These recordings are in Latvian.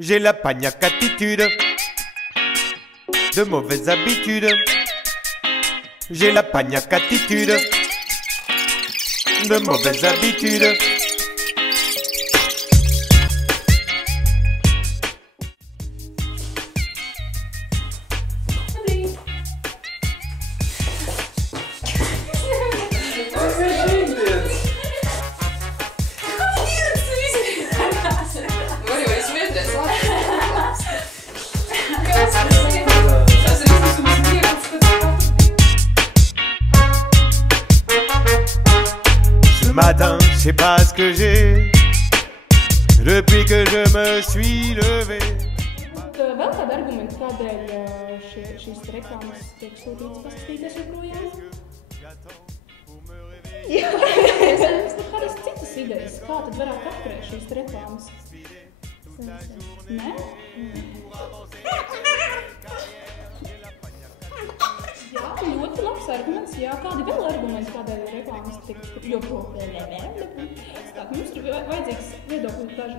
J'ai la pagnac attitude, de mauvaises habitudes. J'ai la pagnac attitude, de mauvaises habitudes. Ce matin, je sais pas ce que j'ai, depuis que je me suis levé. Vēl kāda argumenta, kādēļ šīs reklāmas tiek sūtītas paskatīties joprojām? Jā. Es kādas citas idejas, kā tad varētu apturēt šīs reklāmas? Nē? Jā, ļoti labs arguments. Jā, kādi vēl argumenti, kādēļ reklāmas tiek joprojām? Tā, mums tur vajadzīgs viedokļu daži.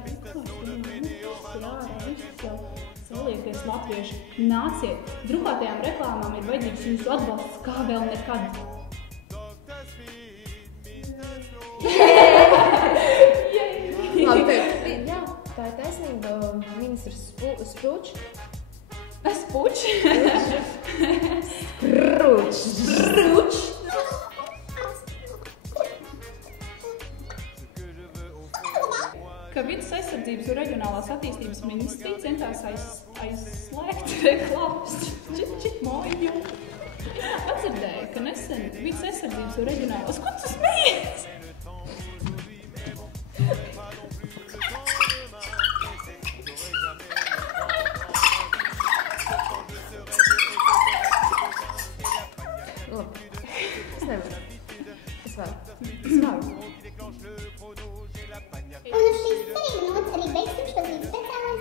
Salieties, latvieši, nāciet! Drukātajām reklāmām ir vajadzīgs jūsu atbalsts kā vēl nekad. Labi, jā, tā ir taisnība. Ministrs Spruč. Spuč? Spruč. Ka vidas aizsardzības un reģionālās attīstības ministrija centās aizslēgt reklāmas čitmoju. Atdzirdēju, ka nesen vidas aizsardzības un reģionālās... Ko tu smejies? Labi, es nevaru. Es varu. Es varu. Un uz šīs cerībnots arī beigsim šo zīmes speciālo